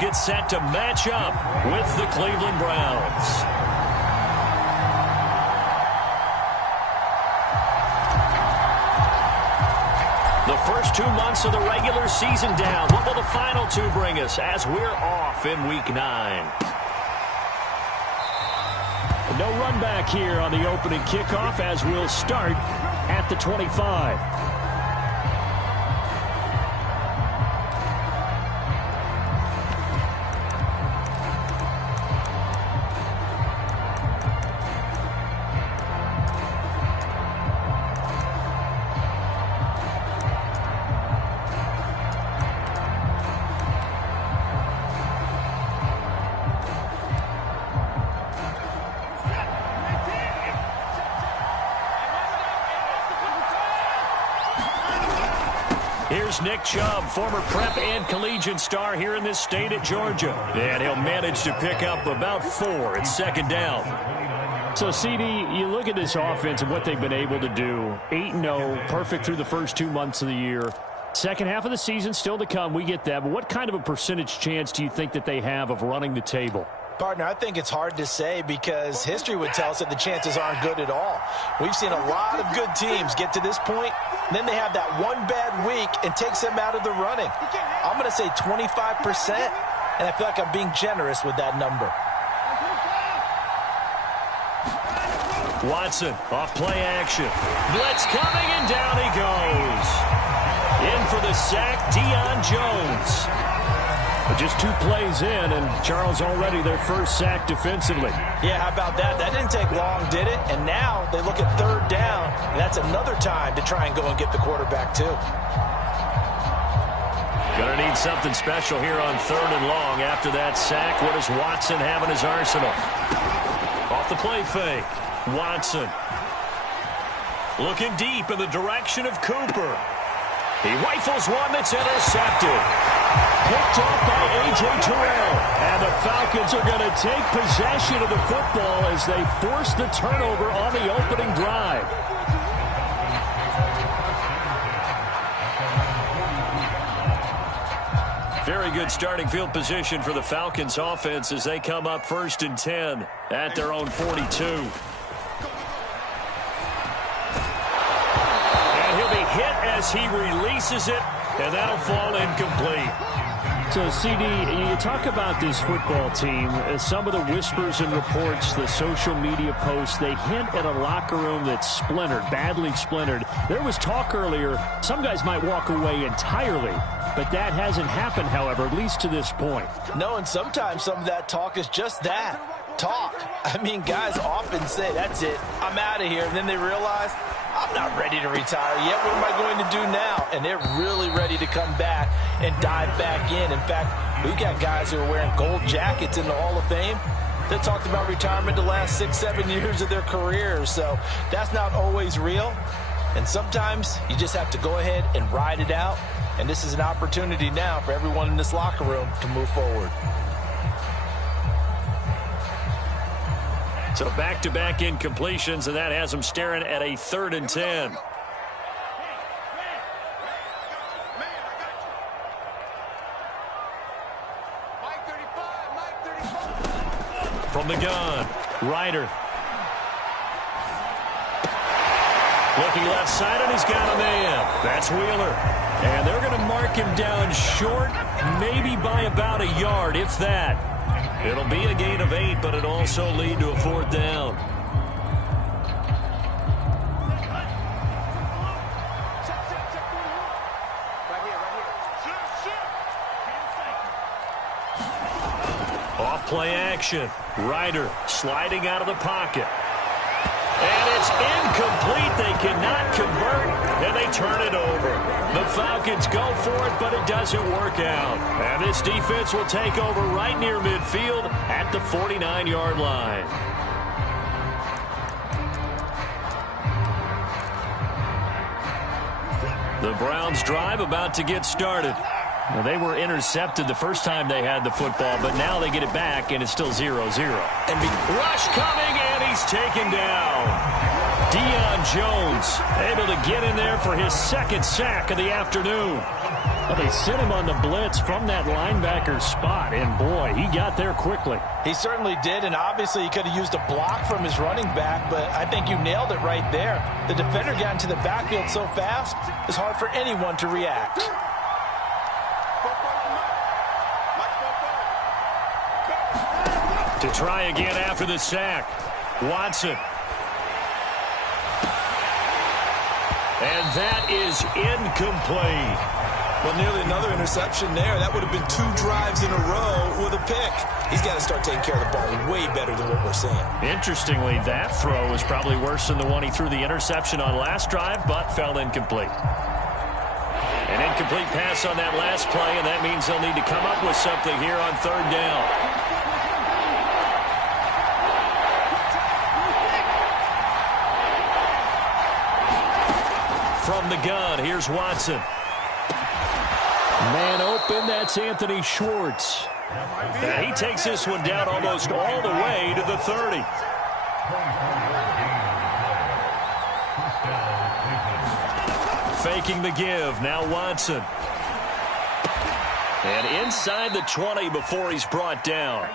get set to match up with the Cleveland Browns. The first 2 months of the regular season down. What will the final 2 bring us as we're off in Week 9? No run back here on the opening kickoff as we'll start at the 25. Here's Nick Chubb, former prep and collegiate star here in this state at Georgia. And he'll manage to pick up about 4 at second down. So, CD, you look at this offense and what they've been able to do. 8-0, perfect through the first 2 months of the year. Second half of the season still to come. We get that. But what kind of a percentage chance do you think that they have of running the table? Partner, I think it's hard to say because history would tell us that the chances aren't good at all. We've seen a lot of good teams get to this point, then they have that one bad week and takes them out of the running. I'm going to say 25%, and I feel like I'm being generous with that number. Watson, off play action. Blitz coming, and down he goes. In for the sack, Deion Jones. But just 2 plays in, and Charles already their first sack defensively. Yeah, how about that? That didn't take long, did it? And now they look at third down, and that's another time to try and go and get the quarterback, too. Gonna need something special here on 3rd and long after that sack. What does Watson have in his arsenal? Off the play fake. Watson. Looking deep in the direction of Cooper. He rifles one that's intercepted. Picked off by A.J. Terrell. And the Falcons are going to take possession of the football as they force the turnover on the opening drive. Very good starting field position for the Falcons offense as they come up 1st and 10 at their own 42. And he'll be hit as he releases it, and that'll fall incomplete. So, CD, you talk about this football team, some of the whispers and reports, the social media posts, they hint at a locker room that's splintered, badly splintered. There was talk earlier, some guys might walk away entirely, but that hasn't happened, however, at least to this point. No, and sometimes some of that talk is just that, talk. I mean, guys often say, that's it, I'm out of here, and then they realize, I'm not ready to retire yet. What am I going to do now? And they're really ready to come back and dive back in. In fact, we've got guys who are wearing gold jackets in the Hall of Fame that talked about retirement the last 6-7 years of their careers. So that's not always real. And sometimes you just have to go ahead and ride it out. And this is an opportunity now for everyone in this locker room to move forward. So back-to-back incompletions, and that has them staring at a 3rd and 10. From the gun, Ryder. Looking left side, and he's got a man. That's Wheeler. And they're going to mark him down short, maybe by about a yard, if that. It'll be a gain of 8, but it'll also lead to a 4th down. Off play action. Ryder sliding out of the pocket. And it's incomplete. They cannot convert, and they turn it over. The Falcons go for it, but it doesn't work out. And this defense will take over right near midfield at the 49-yard line. The Browns drive about to get started. Well, they were intercepted the first time they had the football, but now they get it back, and it's still 0-0. And Rush coming, and he's taken down. Deion Jones able to get in there for his second sack of the afternoon. Well, they sent him on the blitz from that linebacker spot, and boy, he got there quickly. He certainly did, and obviously he could have used a block from his running back, but I think you nailed it right there. The defender got into the backfield so fast, it's hard for anyone to react. To try again after the sack, Watson. And that is incomplete. Well, nearly another interception there. That would have been 2 drives in a row with a pick. He's got to start taking care of the ball way better than what we're seeing. Interestingly, that throw was probably worse than the one he threw the interception on last drive, but fell incomplete. An incomplete pass on that last play, and that means they'll need to come up with something here on 3rd down. From the gun, here's Watson. Man open, that's Anthony Schwartz. And he takes this one down almost all the way to the 30. Faking the give, now Watson. And inside the 20 before he's brought down.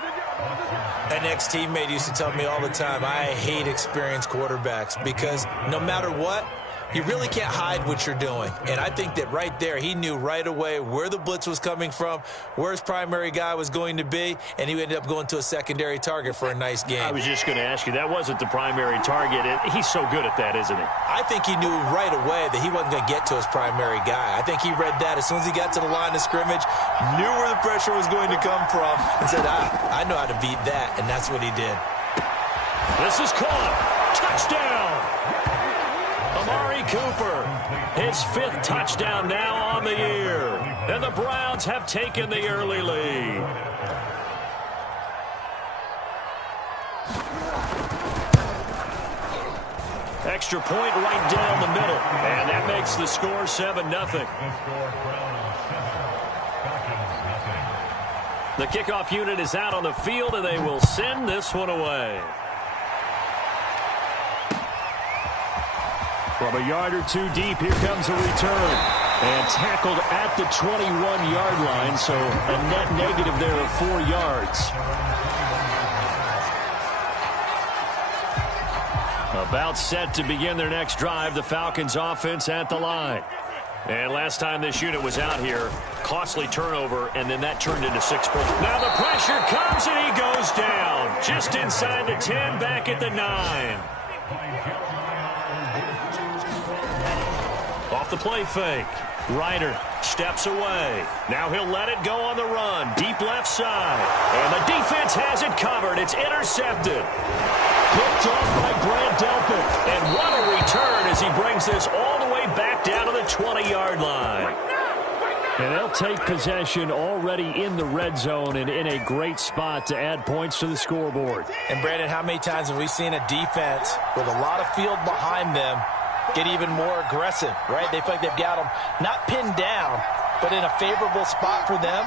An ex-teammate used to tell me all the time, I hate experienced quarterbacks because no matter what, you really can't hide what you're doing. And I think that right there, he knew right away where the blitz was coming from, where his primary guy was going to be, and he ended up going to a secondary target for a nice game. I was just going to ask you, that wasn't the primary target. He's so good at that, isn't he? I think he knew right away that he wasn't going to get to his primary guy. I think he read that as soon as he got to the line of scrimmage, knew where the pressure was going to come from, and said, I know how to beat that, and that's what he did. This is caught. Touchdown! Amari Cooper, his 5th touchdown now on the year. And the Browns have taken the early lead. Extra point right down the middle. And that makes the score 7-0. The kickoff unit is out on the field, and they will send this one away. From a yard or 2 deep, here comes a return. And tackled at the 21-yard line, so a net negative there of 4 yards. About set to begin their next drive, the Falcons offense at the line. And last time this unit was out here, costly turnover, and then that turned into 6 points. Now the pressure comes, and he goes down. Just inside the 10, back at the 9. Off the play fake. Ryder steps away. Now he'll let it go on the run. Deep left side. And the defense has it covered. It's intercepted. Picked off by Grant Delpit. And what a return as he brings this all the way back down to the 20-yard line. And they'll take possession already in the red zone and in a great spot to add points to the scoreboard. And, Brandon, how many times have we seen a defense with a lot of field behind them get even more aggressive, right? They feel like they've got them not pinned down, but in a favorable spot for them,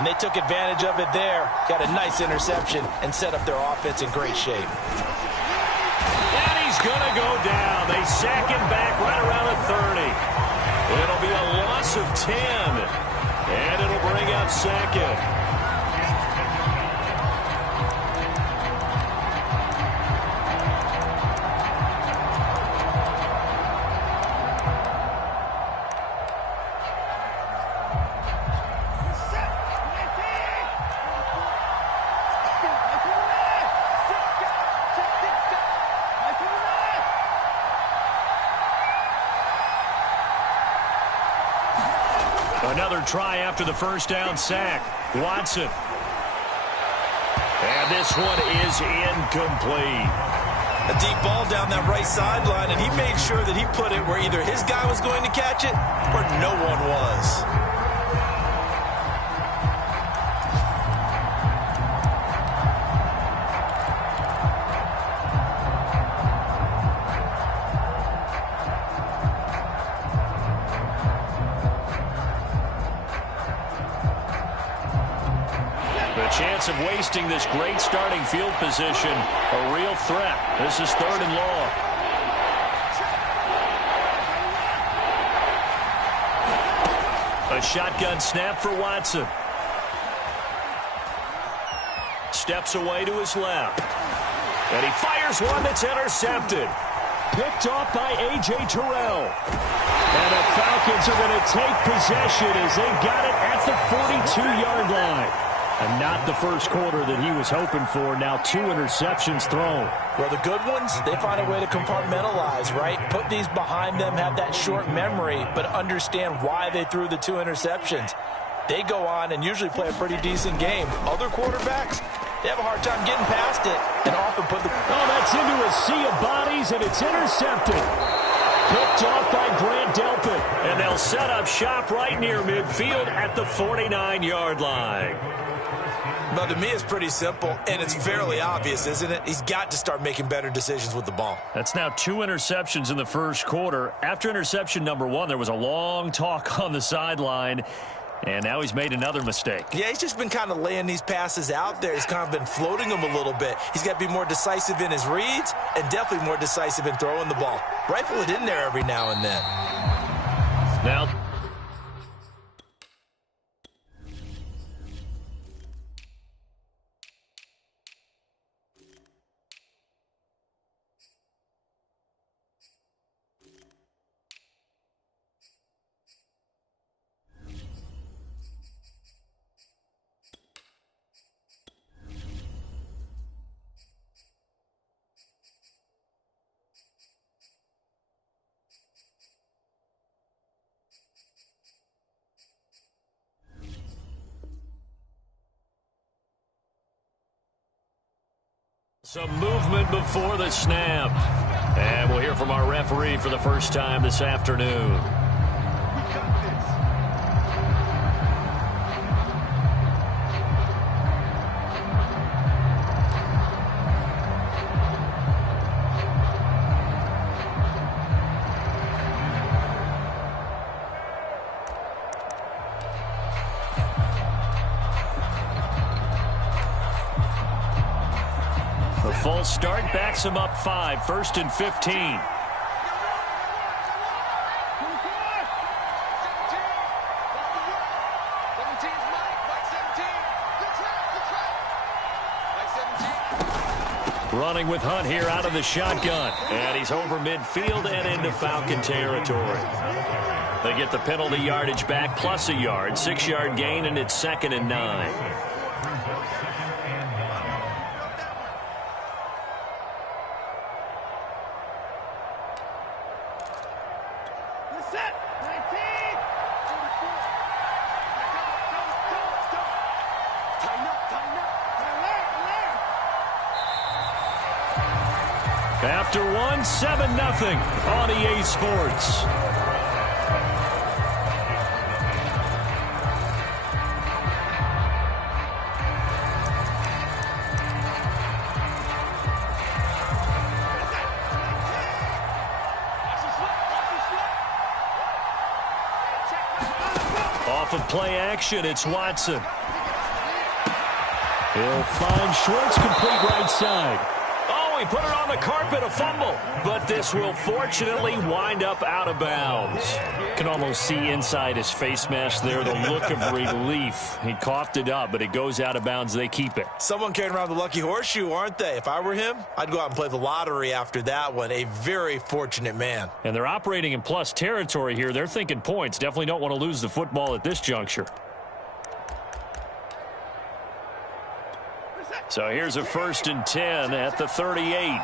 and they took advantage of it there, got a nice interception, and set up their offense in great shape. And he's going to go down. They sack him back right around the 30. It'll be a loss of 10, and it'll bring up 2nd. Another try after the first down sack. Watson. And this one is incomplete. A deep ball down that right sideline, and he made sure that he put it where either his guy was going to catch it or no one was. Chance of wasting this great starting field position, a real threat. This is 3rd and long. A shotgun snap for Watson. Steps away to his left. And he fires one that's intercepted. Picked off by A.J. Terrell. And the Falcons are going to take possession as they got it at the 42-yard line. And not the first quarter that he was hoping for. Now 2 interceptions thrown. Well, the good ones, they find a way to compartmentalize, right? Put these behind them, have that short memory, but understand why they threw the 2 interceptions. They go on and usually play a pretty decent game. Other quarterbacks, they have a hard time getting past it and often put the... Oh, that's into a sea of bodies, and it's intercepted. Picked off by Grant Delpit. And they'll set up shop right near midfield at the 49-yard line. Well, to me, it's pretty simple, and it's fairly obvious, isn't it? He's got to start making better decisions with the ball. That's now 2 interceptions in the first quarter. After interception number 1, there was a long talk on the sideline, and now he's made another mistake. Yeah, he's just been kind of laying these passes out there. He's kind of been floating them a little bit. He's got to be more decisive in his reads and definitely more decisive in throwing the ball. Rifle it in there every now and then. Now, some movement before the snap. And we'll hear from our referee for the first time this afternoon. The false start backs him up 5, 1st and 15. Running with Hunt here out of the shotgun. And he's over midfield and into Falcon territory. They get the penalty yardage back plus a yard. 6-yard gain, and it's 2nd and 9. After 1, 7-0 on EA Sports. Off of play action, it's Watson. He'll find Schwartz, complete right side. He put it on the carpet, a fumble. But this will fortunately wind up out of bounds. Can almost see inside his face mask there the look of relief. He coughed it up, but it goes out of bounds. They keep it. Someone carrying around the lucky horseshoe, aren't they? If I were him, I'd go out and play the lottery after that one. A very fortunate man. And they're operating in plus territory here. They're thinking points. Definitely don't want to lose the football at this juncture. So here's a 1st and 10 at the 38.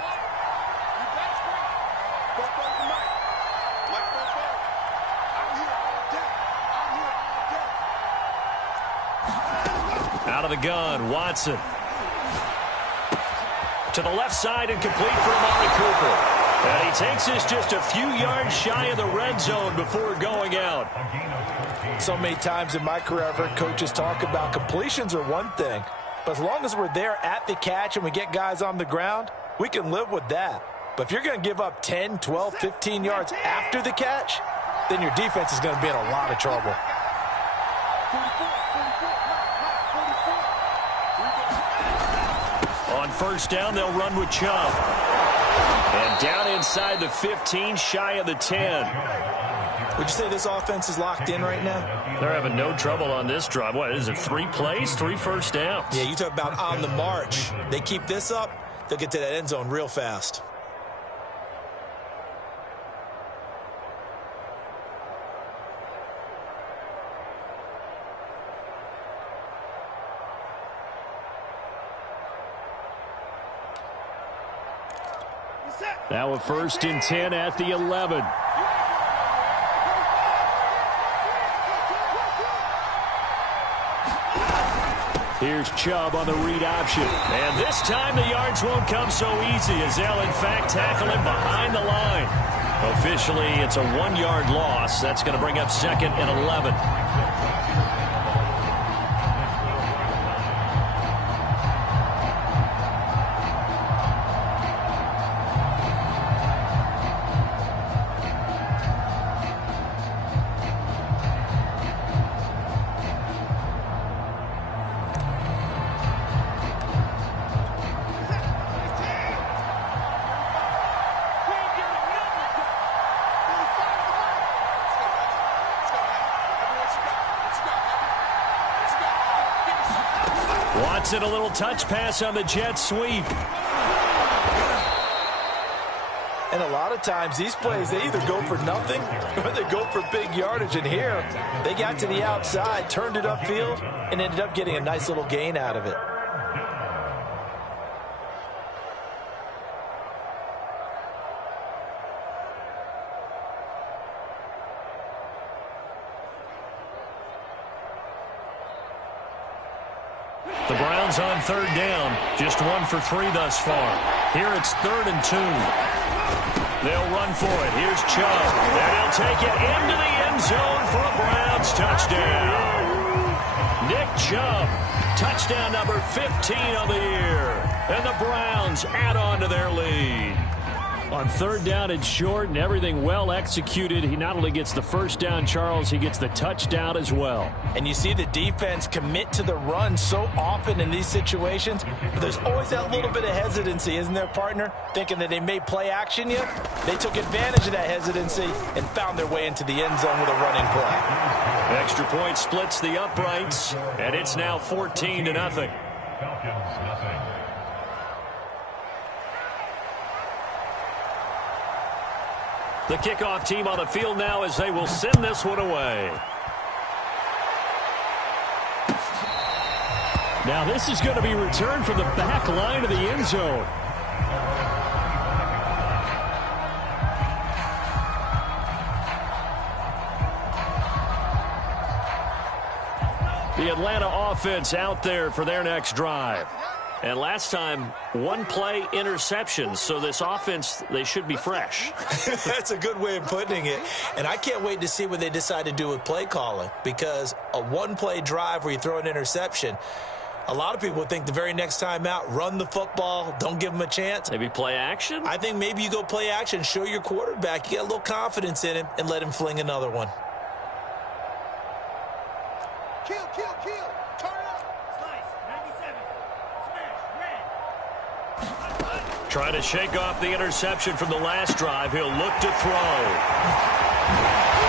Out of the gun, Watson. To the left side and complete for Amari Cooper. And he takes this just a few yards shy of the red zone before going out. So many times in my career, I've heard coaches talk about completions are one thing. But as long as we're there at the catch and we get guys on the ground, we can live with that. But if you're going to give up 10, 12, 15 yards after the catch, then your defense is going to be in a lot of trouble. On 1st down, they'll run with Chubb. And down inside the 15, shy of the 10. Would you say this offense is locked in right now? They're having no trouble on this drive. What is it, 3 plays, 3 first downs? Yeah, you talk about on the march. They keep this up, they'll get to that end zone real fast. Now a 1st and 10 at the 11. Here's Chubb on the read option. And this time the yards won't come so easy as they'll, in fact, tackle him behind the line. Officially, it's a 1-yard loss. That's going to bring up 2nd and 11. Watson, a little touch pass on the jet sweep. And a lot of times these plays, they either go for nothing or they go for big yardage. And here, they got to the outside, turned it upfield, and ended up getting a nice little gain out of it. The Browns on 3rd down. Just 1 for 3 thus far. Here it's 3rd and 2. They'll run for it. Here's Chubb. And he'll take it into the end zone for a Browns touchdown. Nick Chubb, touchdown number 15 of the year. And the Browns add on to their lead. On 3rd down and short and everything well executed, he not only gets the 1st down, Charles, he gets the touchdown as well. And you see the defense commit to the run so often in these situations, but there's always that little bit of hesitancy, isn't there, partner? Thinking that they may play action you. They took advantage of that hesitancy and found their way into the end zone with a running play. Extra point splits the uprights, and it's now 14-0. Falcons, nothing. The kickoff team on the field now as they will send this one away. Now this is going to be returned from the back line of the end zone. The Atlanta offense out there for their next drive. And last time, 1-play interception. So this offense, they should be fresh. That's a good way of putting it. And I can't wait to see what they decide to do with play calling, because a 1-play drive where you throw an interception, a lot of people would think the very next time out, run the football, don't give them a chance. Maybe play action? I think maybe you go play action, show your quarterback, you get a little confidence in him, and let him fling another one. Kill. Turn it up. Slice. 97. Smash. Red. Trying to shake off the interception from the last drive. He'll look to throw.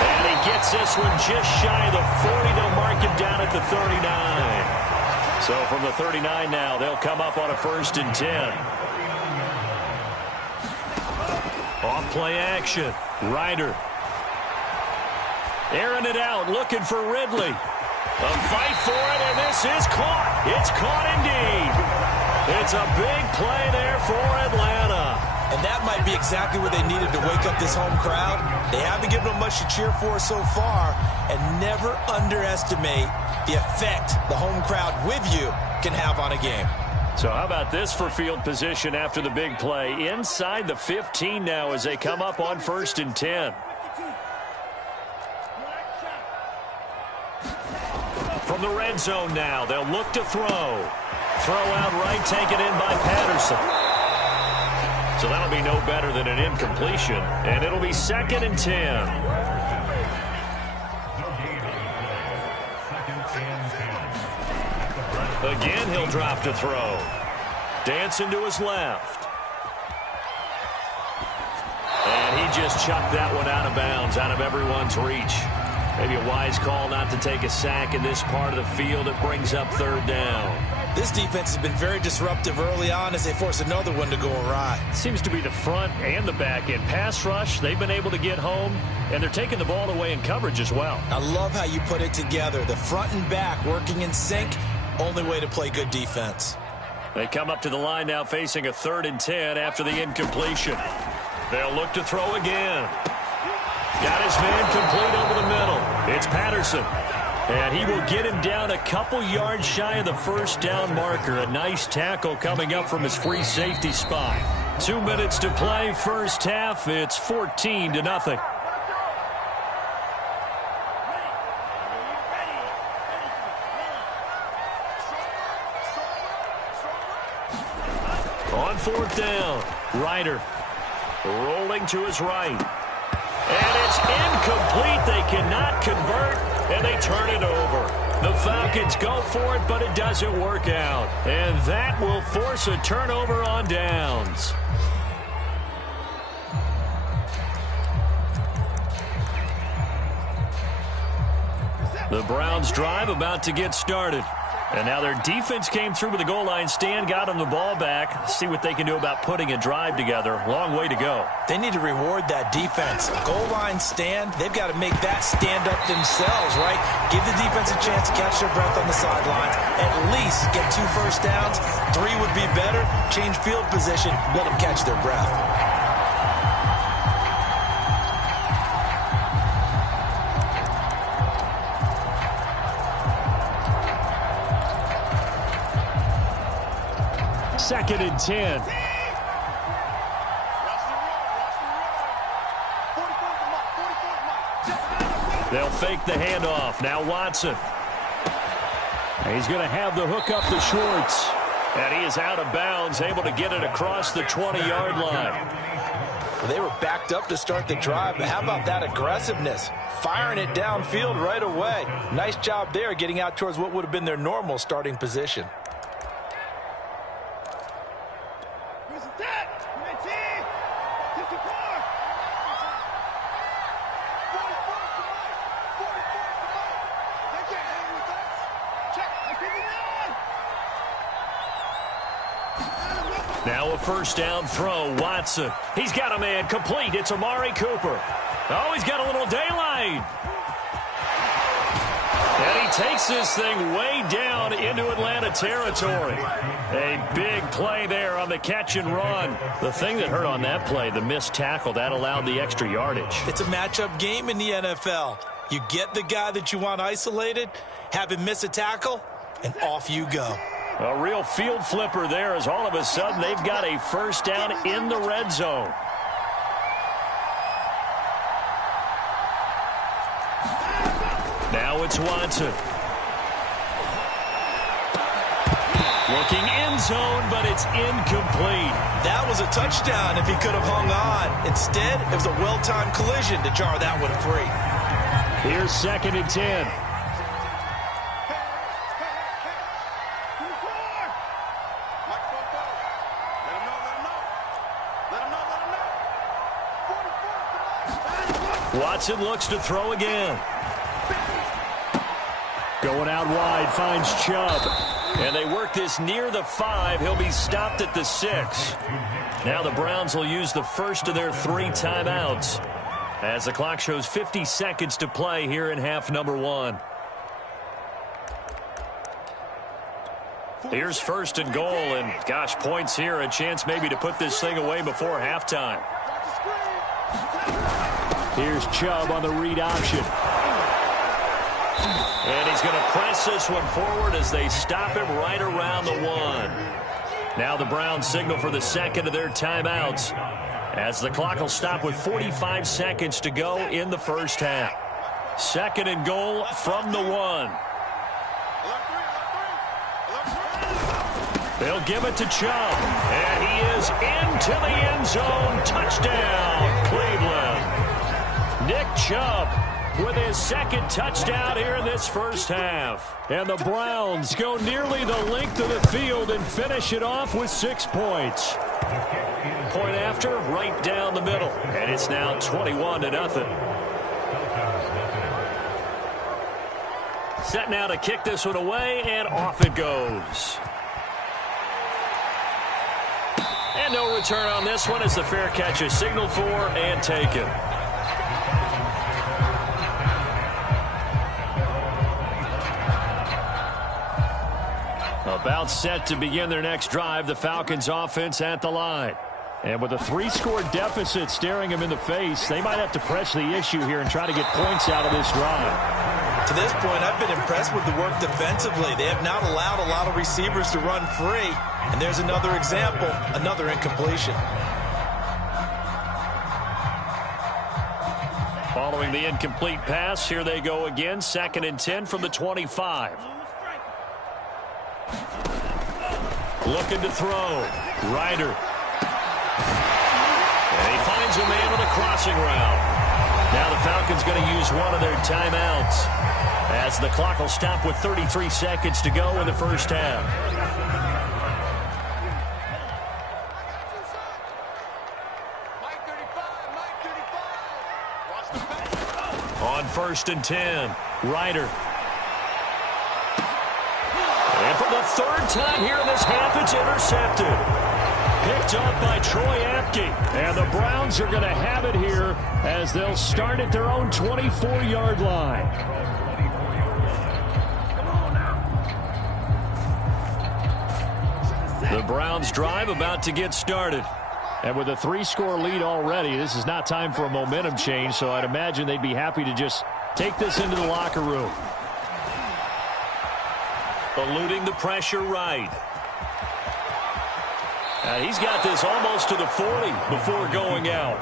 And he gets this one just shy of the 40. They'll mark him down at the 39. So from the 39 now, they'll come up on a 1st and 10. Off play action. Ryder. Airing it out, looking for Ridley. A fight for it, and this is caught. It's caught indeed. It's a big play there for Atlanta. And that might be exactly what they needed to wake up this home crowd. They haven't given them much to cheer for so far, and never underestimate the effect the home crowd with you can have on a game. So how about this for field position after the big play? Inside the 15 now as they come up on 1st and 10. From the red zone now, they'll look to throw. Throw out right, taken in by Patterson. So that'll be no better than an incompletion, and it'll be 2nd and 10. Again, he'll drop to throw. Dancing to his left. And he just chucked that one out of bounds, out of everyone's reach. Maybe a wise call not to take a sack in this part of the field. It brings up third down. This defense has been very disruptive early on as they force another one to go awry. Seems to be the front and the back end. Pass rush, they've been able to get home, and they're taking the ball away in coverage as well. I love how you put it together. The front and back working in sync, only way to play good defense. They come up to the line now facing a 3rd and 10 after the incompletion. They'll look to throw again. Got his man complete over the middle. It's Patterson. And he will get him down a couple yards shy of the first down marker. A nice tackle coming up from his free safety spot. 2 minutes to play, first half. It's 14-0. On 4th down, Ryder rolling to his right. And it's incomplete. They cannot convert, and they turn it over. The Falcons go for it, but it doesn't work out. And that will force a turnover on downs. The Browns drive about to get started. And now their defense came through with the goal line stand, got them the ball back. See what they can do about putting a drive together. Long way to go. They need to reward that defense. A goal line stand, they've got to make that stand up themselves, right? Give the defense a chance to catch their breath on the sidelines. At least get 2 first downs. 3 would be better. Change field position. Let them catch their breath. Second and 10. They'll fake the handoff. Now Watson. He's going to have the hook up to Schwartz. And he is out of bounds, able to get it across the 20-yard line. Well, they were backed up to start the drive, but how about that aggressiveness? Firing it downfield right away. Nice job there getting out towards what would have been their normal starting position. Now a first down throw, Watson. He's got a man complete. It's Amari Cooper. Oh, he's got a little daylight. And he takes this thing way down into Atlanta territory. A big play there on the catch and run. The thing that hurt on that play, the missed tackle, that allowed the extra yardage. It's a matchup game in the NFL. You get the guy that you want isolated, have him miss a tackle, and off you go. A real field flipper there as all of a sudden they've got a first down in the red zone. Now it's Watson. Looking end zone, but it's incomplete. That was a touchdown if he could have hung on. Instead, it was a well-timed collision to jar that one free. Here's second and 10. Watson looks to throw again. Going out wide, finds Chubb. And they work this near the 5. He'll be stopped at the 6. Now the Browns will use the first of their 3 timeouts as the clock shows 50 seconds to play here in half number 1. Here's first and goal, and gosh, points here, a chance maybe to put this thing away before halftime. Here's Chubb on the read option. And he's going to press this one forward as they stop him right around the 1. Now the Browns signal for the second of their timeouts as the clock will stop with 45 seconds to go in the first half. Second and goal from the 1. They'll give it to Chubb. And he is into the end zone. Touchdown, Cleveland. Nick Chubb with his second touchdown here in this first half. And the Browns go nearly the length of the field and finish it off with 6 points. Point after, right down the middle. And it's now 21-0. Set now to kick this one away, and off it goes. And no return on this one as the fair catch is signaled for and taken. About set to begin their next drive, the Falcons offense at the line. And with a 3-score deficit staring them in the face, they might have to press the issue here and try to get points out of this drive. To this point, I've been impressed with the work defensively. They have not allowed a lot of receivers to run free. And there's another example, another incompletion. Following the incomplete pass, here they go again. 2nd and 10 from the 25. Looking to throw. Ryder. And he finds a man on the crossing route. Now the Falcons going to use one of their timeouts as the clock will stop with 33 seconds to go in the first half. On 1st and 10, Ryder. And for the 3rd time here in this half, it's intercepted. Picked up by Troy Apke. And the Browns are going to have it here as they'll start at their own 24-yard line. The Browns drive about to get started. And with a 3-score lead already, this is not time for a momentum change, so I'd imagine they'd be happy to just take this into the locker room. Eluding the pressure right. And he's got this almost to the 40 before going out.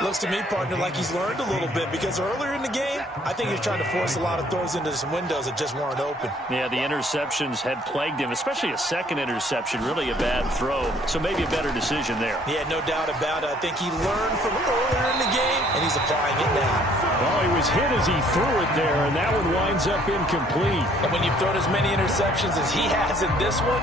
Looks to me, partner, like he's learned a little bit because earlier in the game, I think he was trying to force a lot of throws into some windows that just weren't open. Yeah, the interceptions had plagued him, especially a second interception, really a bad throw. So maybe a better decision there. Yeah, no doubt about it. I think he learned from earlier in the game, and he's applying it now. Well, he was hit as he threw it there, and that one winds up incomplete. And when you've thrown as many interceptions as he has in this one,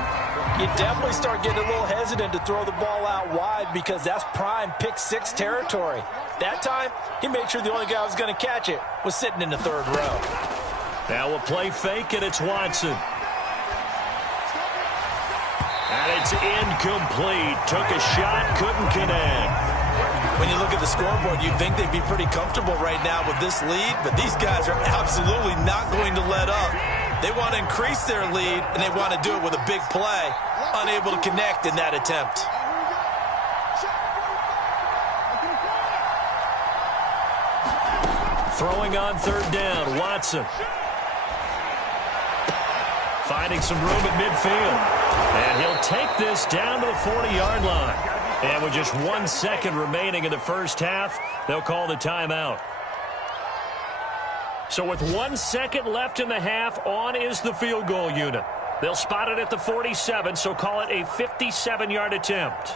you definitely start getting a little hesitant to throw the ball out wide because that's prime pick-6 territory. That time, he made sure the only guy who was going to catch it was sitting in the 3rd row. Now a play fake, and it's Watson. And it's incomplete. Took a shot, couldn't connect. When you look at the scoreboard, you'd think they'd be pretty comfortable right now with this lead, but these guys are absolutely not going to let up. They want to increase their lead, and they want to do it with a big play. Unable to connect in that attempt. Throwing on 3rd down, Watson. Finding some room at midfield. And he'll take this down to the 40-yard line. And with just 1 second remaining in the first half, they'll call the timeout. So with 1 second left in the half, on is the field goal unit. They'll spot it at the 47, so call it a 57-yard attempt.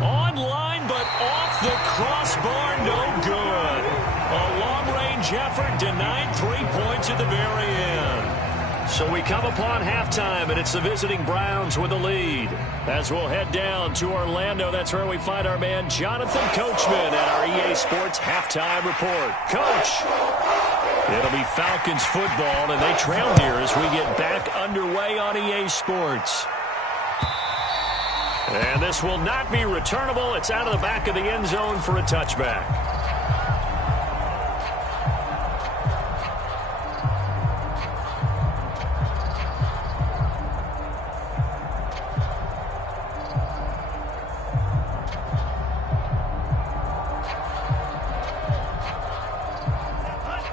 Online, but off the crossbar, no good. A long-range effort denied 3 points at the very end. So we come upon halftime, and it's the visiting Browns with the lead. As we'll head down to Orlando, that's where we find our man Jonathan Coachman at our EA Sports Halftime Report. Coach, it'll be Falcons football, and they trail here as we get back underway on EA Sports. And this will not be returnable. It's out of the back of the end zone for a touchback.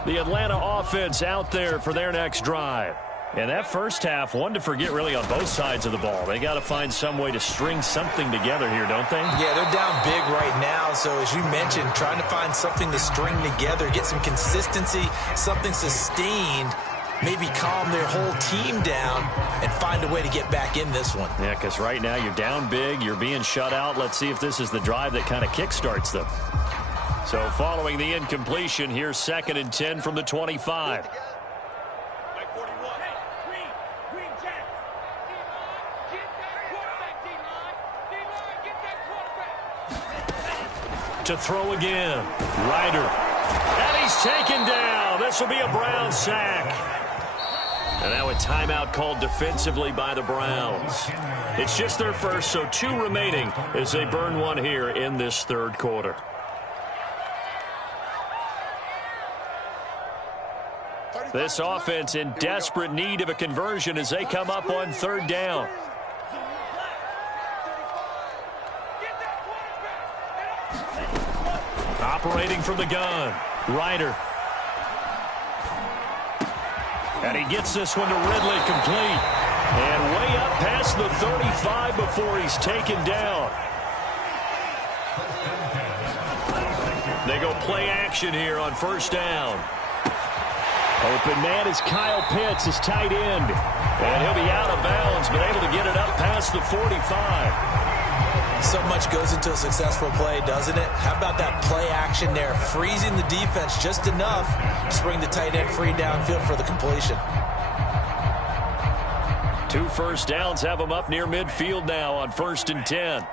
The Atlanta offense out there for their next drive. And that first half, one to forget really on both sides of the ball. They got to find some way to string something together here, don't they? Yeah, they're down big right now. So as you mentioned, trying to find something to string together, get some consistency, something sustained, maybe calm their whole team down and find a way to get back in this one. Yeah, because right now you're down big, you're being shut out. Let's see if this is the drive that kind of kickstarts them. So following the incompletion, here's 2nd and 10 from the 25. to throw again. Ryder. And he's taken down. This will be a Brown sack. And now a timeout called defensively by the Browns. It's just their first, so 2 remaining as they burn one here in this third quarter. This offense in desperate need of a conversion as they come up on third down. Operating from the gun, Ryder. And he gets this one to Ridley complete. And way up past the 35 before he's taken down. They go play action here on first down. Open man is Kyle Pitts, his tight end. And he'll be out of bounds, but able to get it up past the 45. So much goes into a successful play, doesn't it? How about that play action there? Freezing the defense just enough to bring the tight end free downfield for the completion. 2 first downs have them up near midfield now on 1st and 10.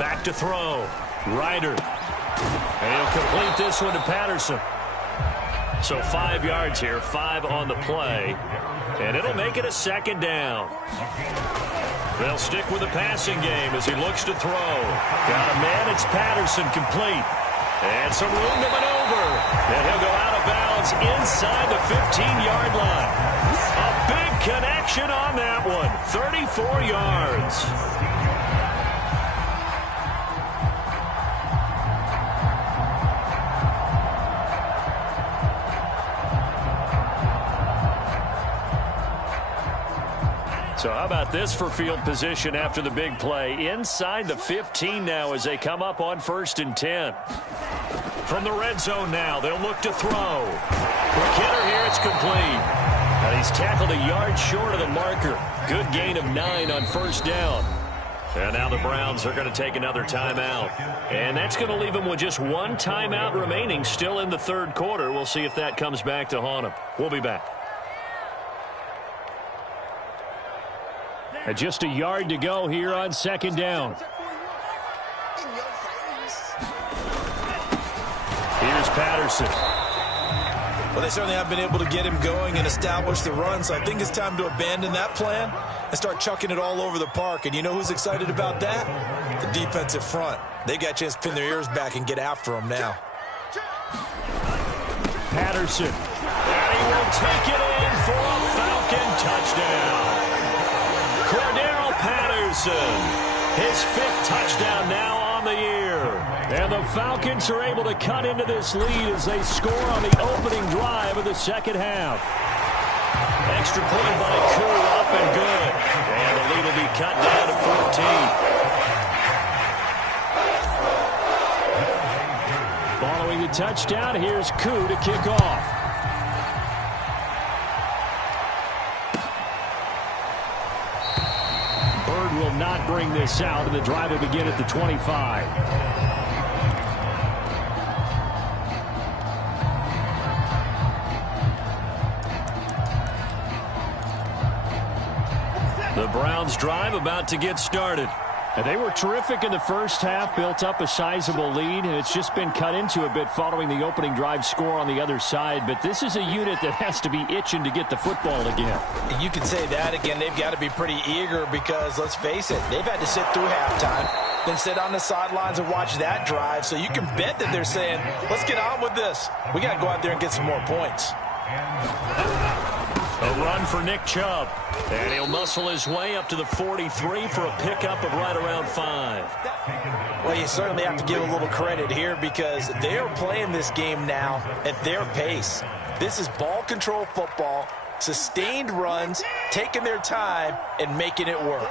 Back to throw. Ryder. And he'll complete this one to Patterson. So 5 yards here, 5 on the play. And it'll make it a second down. They'll stick with the passing game as he looks to throw. Got a man, it's Patterson complete. And some room to maneuver. And he'll go out of bounds inside the 15-yard line. A big connection on that one. 34 yards. So how about this for field position after the big play? Inside the 15 now as they come up on 1st and 10. From the red zone now, they'll look to throw. For Kenner here, it's complete. And he's tackled a yard short of the marker. Good gain of 9 on first down. And now the Browns are going to take another timeout. And that's going to leave them with just 1 timeout remaining still in the third quarter. We'll see if that comes back to haunt them. We'll be back. And just a yard to go here on 2nd down. Here's Patterson. Well, they certainly have been able to get him going and establish the run, so I think it's time to abandon that plan and start chucking it all over the park. And you know who's excited about that? The defensive front. They got a chance to pin their ears back and get after him now. Patterson. And he will take it in for a Falcon touchdown. Cordero Patterson, his 5th touchdown now on the year. And the Falcons are able to cut into this lead as they score on the opening drive of the second half. Extra point by Koo, up and good. And the lead will be cut down to 14. Following the touchdown, here's Koo to kick off. Will not bring this out, and the drive will begin at the 25. The Browns drive about to get started. And they were terrific in the first half, built up a sizable lead, and it's just been cut into a bit following the opening drive score on the other side. But this is a unit that has to be itching to get the football again. You can say that again. They've got to be pretty eager because, let's face it, they've had to sit through halftime, then sit on the sidelines and watch that drive. So you can bet that they're saying, let's get on with this. We got to go out there and get some more points. A run for Nick Chubb. And he'll muscle his way up to the 43 for a pickup of right around 5. Well, you certainly have to give a little credit here because they are playing this game now at their pace. This is ball control football, sustained runs, taking their time, and making it work.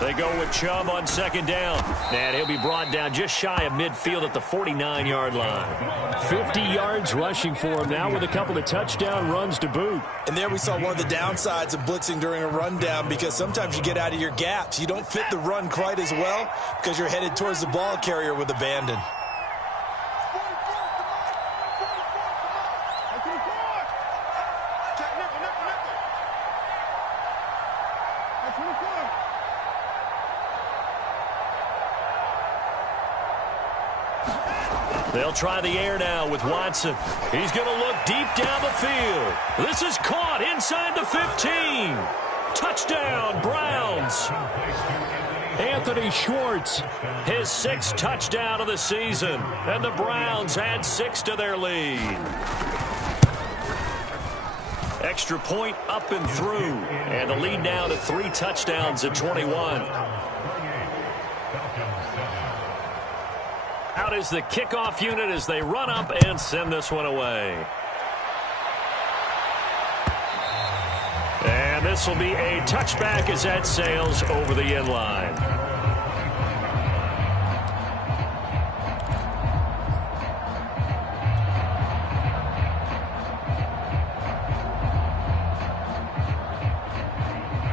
They go with Chubb on 2nd down. And he'll be brought down just shy of midfield at the 49-yard line. 50 yards rushing for him now with a couple of touchdown runs to boot. And there we saw one of the downsides of blitzing during a rundown because sometimes you get out of your gaps. You don't fit the run quite as well because you're headed towards the ball carrier with abandon. They'll try the air now with Watson. He's going to look deep down the field. This is caught inside the 15. Touchdown, Browns. Anthony Schwartz, his 6th touchdown of the season. And the Browns add 6 to their lead. Extra point up and through. And the lead now to 3 touchdowns at 21. Out is the kickoff unit as they run up and send this one away. And this will be a touchback as that sails over the end line.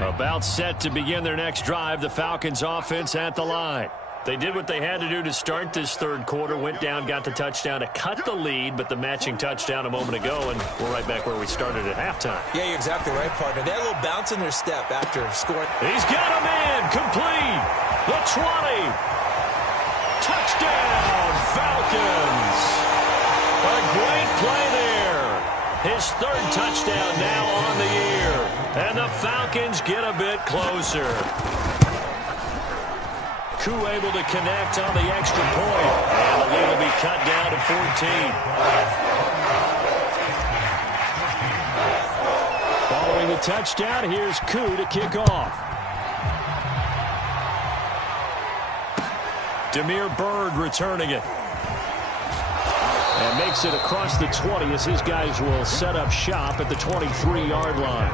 About set to begin their next drive, the Falcons offense at the line. They did what they had to do to start this third quarter, went down, got the touchdown to cut the lead, but the matching touchdown a moment ago, and we're right back where we started at halftime. Yeah, you're exactly right, partner. They had a little bounce in their step after scoring. He's got a man, complete, the 20. Touchdown, Falcons. A great play there. His 3rd touchdown now on the year, and the Falcons get a bit closer. Koo able to connect on the extra point. And the lead will be cut down to 14. Following the touchdown, here's Koo to kick off. Damiere Byrd returning it. And makes it across the 20 as his guys will set up shop at the 23-yard line.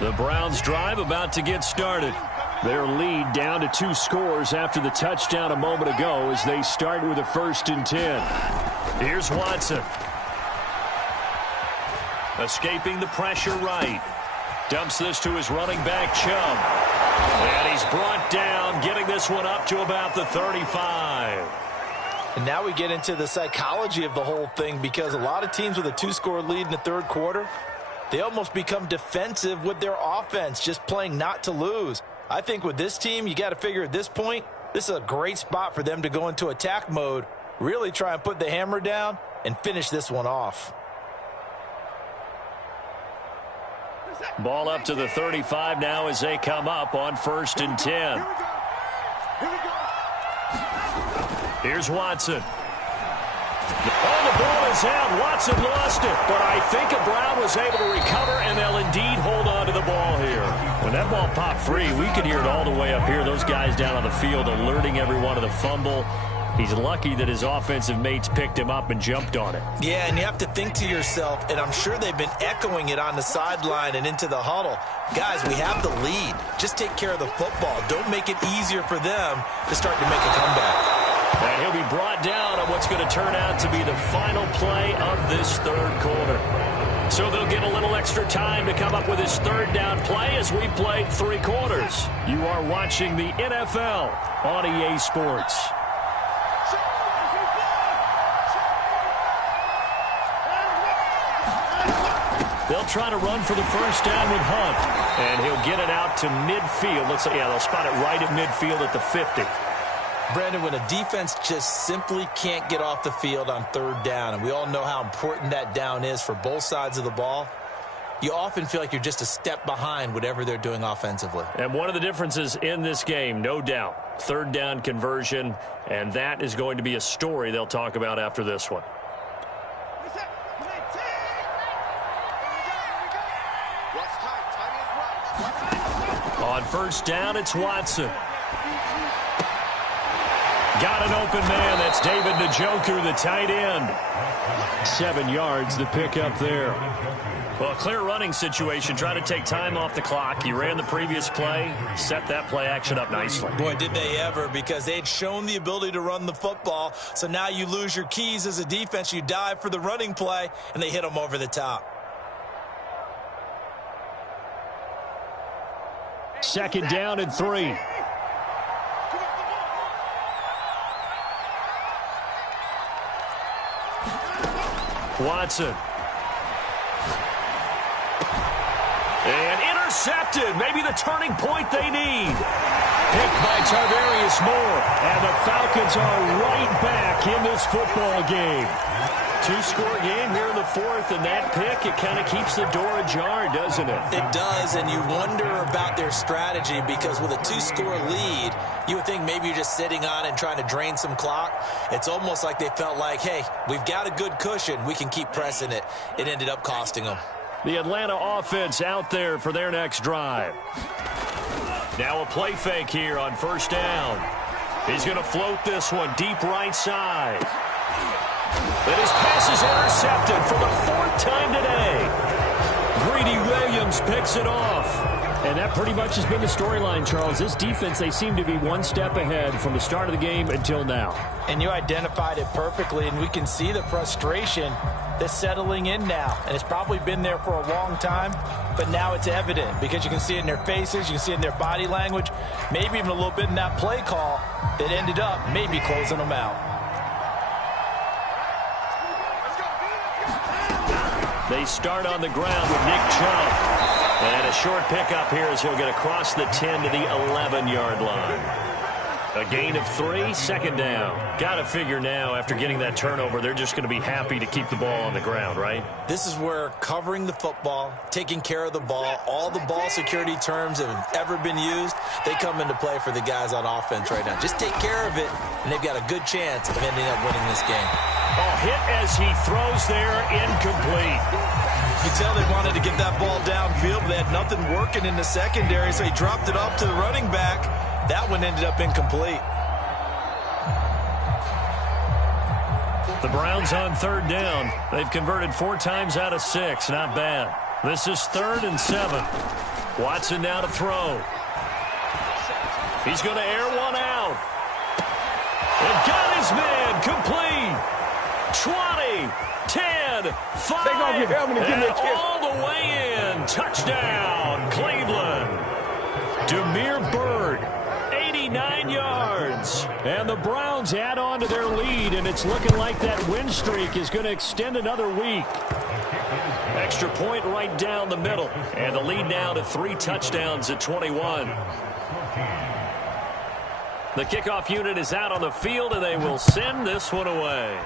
The Browns drive about to get started. Their lead down to 2 scores after the touchdown a moment ago as they start with a 1st and 10. Here's Watson. Escaping the pressure right. Dumps this to his running back, Chubb. And he's brought down, getting this one up to about the 35. And now we get into the psychology of the whole thing, because a lot of teams with a 2-score lead in the third quarter, they almost become defensive with their offense, just playing not to lose. I think with this team, you got to figure at this point, this is a great spot for them to go into attack mode, really try and put the hammer down and finish this one off. Ball up to the 35 now as they come up on 1st and 10. Here's Watson. Oh, the ball is out. Watson lost it. But I think Brown was able to recover, and they'll indeed hold on to the ball here. When that ball popped free, we could hear it all the way up here. Those guys down on the field alerting everyone of the fumble. He's lucky that his offensive mates picked him up and jumped on it. Yeah, and you have to think to yourself, and I'm sure they've been echoing it on the sideline and into the huddle. Guys, we have the lead. Just take care of the football. Don't make it easier for them to start to make a comeback. And he'll be brought down on what's going to turn out to be the final play of this third quarter. So they'll get a little extra time to come up with his 3rd down play as we played 3 quarters. You are watching the NFL on EA Sports. They'll try to run for the 1st down with Hunt. And he'll get it out to midfield. They'll spot it right at midfield at the 50. Brandon, when a defense just simply can't get off the field on 3rd down, and we all know how important that down is for both sides of the ball, you often feel like you're just a step behind whatever they're doing offensively. And one of the differences in this game, no doubt, 3rd down conversion, and that is going to be a story they'll talk about after this one. On 1st down, it's Watson. Got an open man. That's David Njoku, the tight end. 7 yards, the pickup there. Well, a clear running situation. Try to take time off the clock. He ran the previous play, set that play action up nicely. Boy, did they ever, because they'd shown the ability to run the football. So now you lose your keys as a defense. You dive for the running play, and they hit them over the top. 2nd down and 3. Watson. And intercepted. Maybe the turning point they need. Picked by Tarvarius Moore. And the Falcons are right back in this football game. Two-score game here in the fourth, and that pick, it kind of keeps the door ajar, doesn't it? It does, and you wonder about their strategy because with a two-score lead, you would think maybe you're just sitting on and trying to drain some clock. It's almost like they felt like, hey, we've got a good cushion. We can keep pressing it. It ended up costing them. The Atlanta offense out there for their next drive. Now a play fake here on first down. He's going to float this one deep right side. And his pass is intercepted for the fourth time today. Greedy Williams picks it off. And that pretty much has been the storyline, Charles. This defense, they seem to be one step ahead from the start of the game until now. And you identified it perfectly, and we can see the frustration that's settling in now. And it's probably been there for a long time, but now it's evident because you can see it in their faces, you can see it in their body language, maybe even a little bit in that play call that ended up maybe closing them out. They start on the ground with Nick Chubb. And a short pickup here as he'll get across the 10 to the 11-yard line. A gain of 3, second down. Got to figure now, after getting that turnover, they're just going to be happy to keep the ball on the ground, right? This is where covering the football, taking care of the ball, all the ball security terms that have ever been used, they come into play for the guys on offense right now. Just take care of it, and they've got a good chance of ending up winning this game. Oh, hit as he throws there, incomplete. You can tell they wanted to get that ball downfield, but they had nothing working in the secondary, so he dropped it off to the running back. That one ended up incomplete. The Browns on third down. They've converted 4 times out of 6. Not bad. This is 3rd and 7. Watson now to throw. He's going to air one out. And got his man complete. 20, 10, 5, and all the way in. Touchdown, Cleveland. Damiere Byrd, 89 yards. And the Browns add on to their lead, and it's looking like that win streak is going to extend another week. Extra point right down the middle. And the lead now to 3 touchdowns at 21. The kickoff unit is out on the field, and they will send this one away.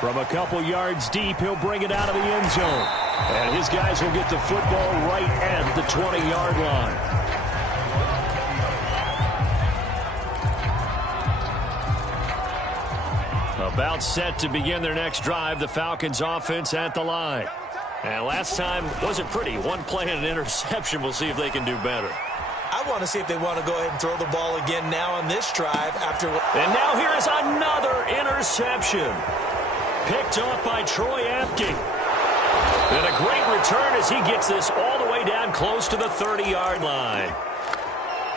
From a couple yards deep, he'll bring it out of the end zone. And his guys will get the football right at the 20-yard line. About set to begin their next drive, the Falcons offense at the line. And last time wasn't pretty. One play and an interception. We'll see if they can do better. I want to see if they want to go ahead and throw the ball again now on this drive after. And now here is another interception. Picked off by Troy Apke. And a great return as he gets this all the way down close to the 30-yard line.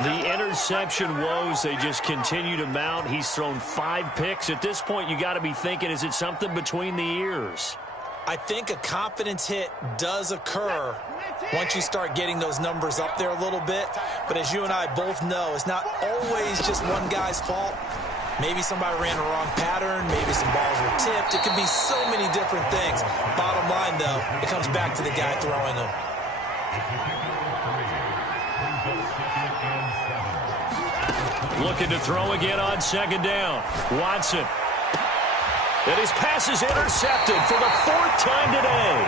The interception woes, they just continue to mount. He's thrown 5 picks. At this point, you got to be thinking, is it something between the ears? I think a confidence hit does occur once you start getting those numbers up there a little bit. But as you and I both know, it's not always just one guy's fault. Maybe somebody ran the wrong pattern. Maybe some balls were tipped. It could be so many different things. Bottom line, though, it comes back to the guy throwing them. Looking to throw again on second down. Watson. And his pass is intercepted for the 4th time today.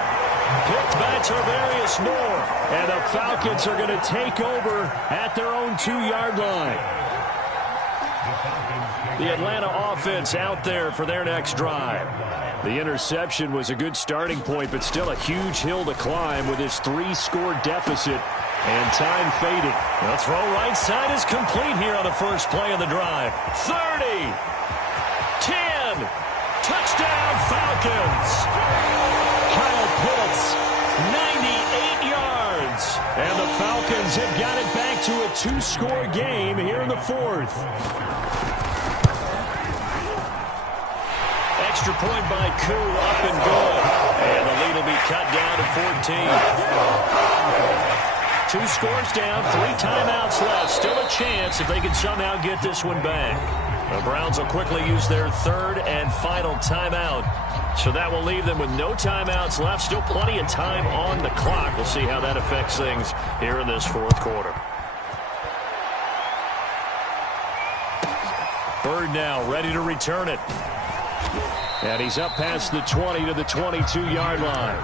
Picked by Tarvarius Moore. And the Falcons are going to take over at their own 2-yard line. The Atlanta offense out there for their next drive. The interception was a good starting point, but still a huge hill to climb with his 3-score deficit and time fading. The throw right side is complete here on the first play of the drive. 30, 10, touchdown Falcons. Kyle Pitts, 98 yards. And the Falcons have got it back to a 2-score game here in the 4th. Extra point by Koo, up and good. And the lead will be cut down to 14. 2 scores down, 3 timeouts left. Still a chance if they can somehow get this one back. The Browns will quickly use their third and final timeout. So that will leave them with no timeouts left. Still plenty of time on the clock. We'll see how that affects things here in this fourth quarter. Bird now ready to return it. And he's up past the 20 to the 22-yard line.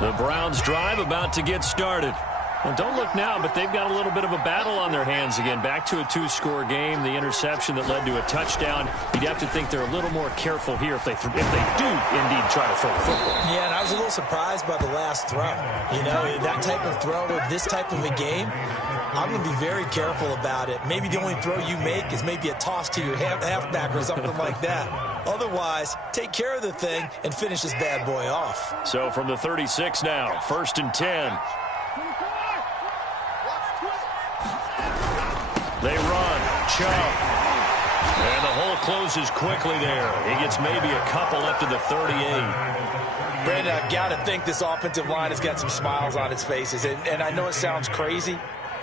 The Browns drive about to get started. Well, don't look now, but they've got a little bit of a battle on their hands again. Back to a two-score game. The interception that led to a touchdown. You'd have to think they're a little more careful here if they do indeed try to throw the football. Yeah, and I was a little surprised by the last throw. You know, that type of throw with this type of a game, I'm going to be very careful about it. Maybe the only throw you make is maybe a toss to your halfback or something like that. Otherwise, take care of the thing and finish this bad boy off. So from the 36 now, 1st and 10. They run. Chubb. And the hole closes quickly there. He gets maybe a couple up to the 38. Brandon, I've got to think this offensive line has got some smiles on its faces. And I know it sounds crazy,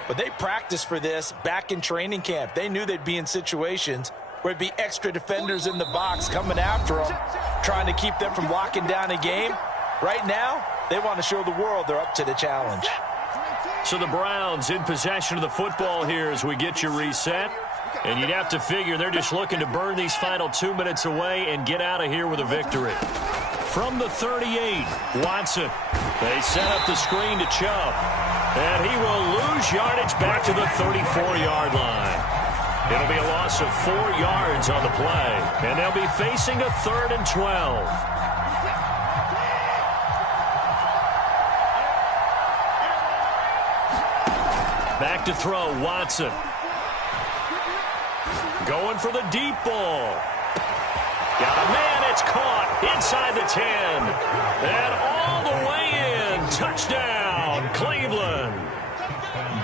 but they practiced for this back in training camp. They knew they'd be in situations where it'd be extra defenders in the box coming after them, trying to keep them from locking down a game. Right now, they want to show the world they're up to the challenge. So the Browns in possession of the football here as we get you reset. And you'd have to figure they're just looking to burn these final 2 minutes away and get out of here with a victory. From the 38, Watson. They set up the screen to Chubb. And he will lose yardage back to the 34-yard line. It'll be a loss of 4 yards on the play. And they'll be facing a 3rd and 12. Back to throw, Watson. Going for the deep ball. Got a man, it's caught inside the 10. And all the way in. Touchdown, Cleveland.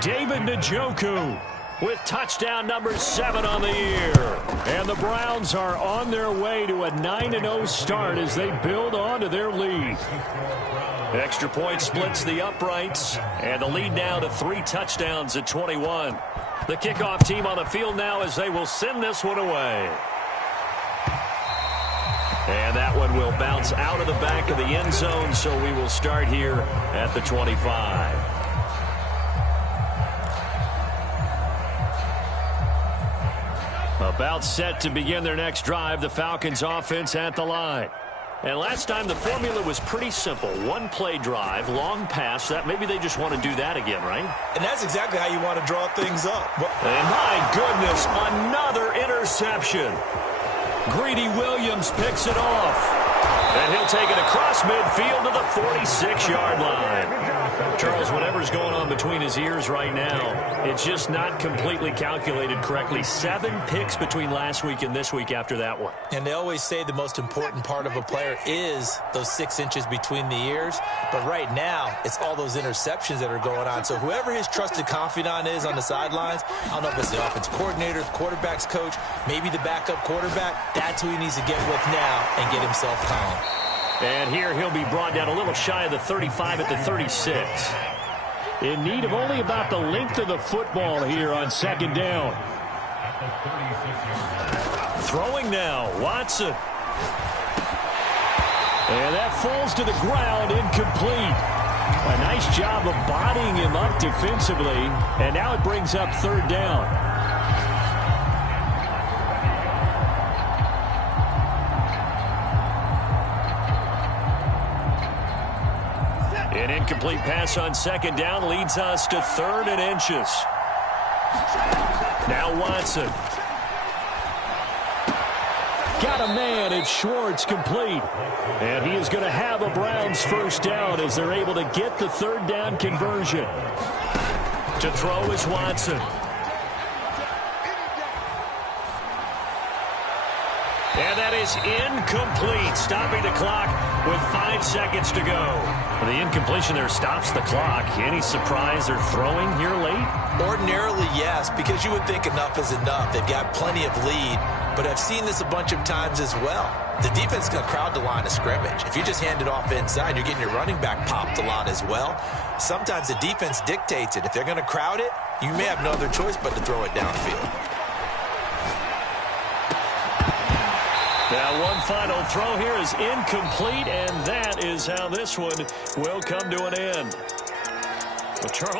David Njoku with touchdown number 7 on the year. And the Browns are on their way to a 9-0 start as they build on to their lead. Extra point splits the uprights, and the lead now to 3 touchdowns at 21. The kickoff team on the field now as they will send this one away. And that one will bounce out of the back of the end zone, so we will start here at the 25. About set to begin their next drive, the Falcons offense at the line. And last time the formula was pretty simple. One play drive, long pass. That maybe they just want to do that again, right? And that's exactly how you want to draw things up. And my goodness, another interception. Greedy Williams picks it off. And he'll take it across midfield to the 46-yard line. Charles, whatever's going on between his ears right now, it's just not completely calculated correctly. 7 picks between last week and this week after that one. And they always say the most important part of a player is those 6 inches between the ears. But right now, it's all those interceptions that are going on. So whoever his trusted confidant is on the sidelines, I don't know if it's the offensive coordinator, the quarterback's coach, maybe the backup quarterback, that's who he needs to get with now and get himself calm. And here he'll be brought down a little shy of the 35 at the 36. In need of only about the length of the football here on 2nd down. Throwing now, Watson. And that falls to the ground, incomplete. A nice job of bodying him up defensively. And now it brings up 3rd down. An incomplete pass on 2nd down leads us to 3rd and inches. Now Watson. Got a man, it's Schwartz, complete. And he is going to have a Browns 1st down as they're able to get the 3rd down conversion. To throw is Watson. And that is incomplete, stopping the clock with 5 seconds to go. The incompletion there stops the clock. Any surprise they're throwing here late? Ordinarily, yes, because you would think enough is enough. They've got plenty of lead, but I've seen this a bunch of times as well. The defense is going to crowd the line of scrimmage. If you just hand it off inside, you're getting your running back popped a lot as well. Sometimes the defense dictates it. If they're going to crowd it, you may have no other choice but to throw it downfield. Now one final throw here is incomplete, and that is how this one will come to an end. Well, Charles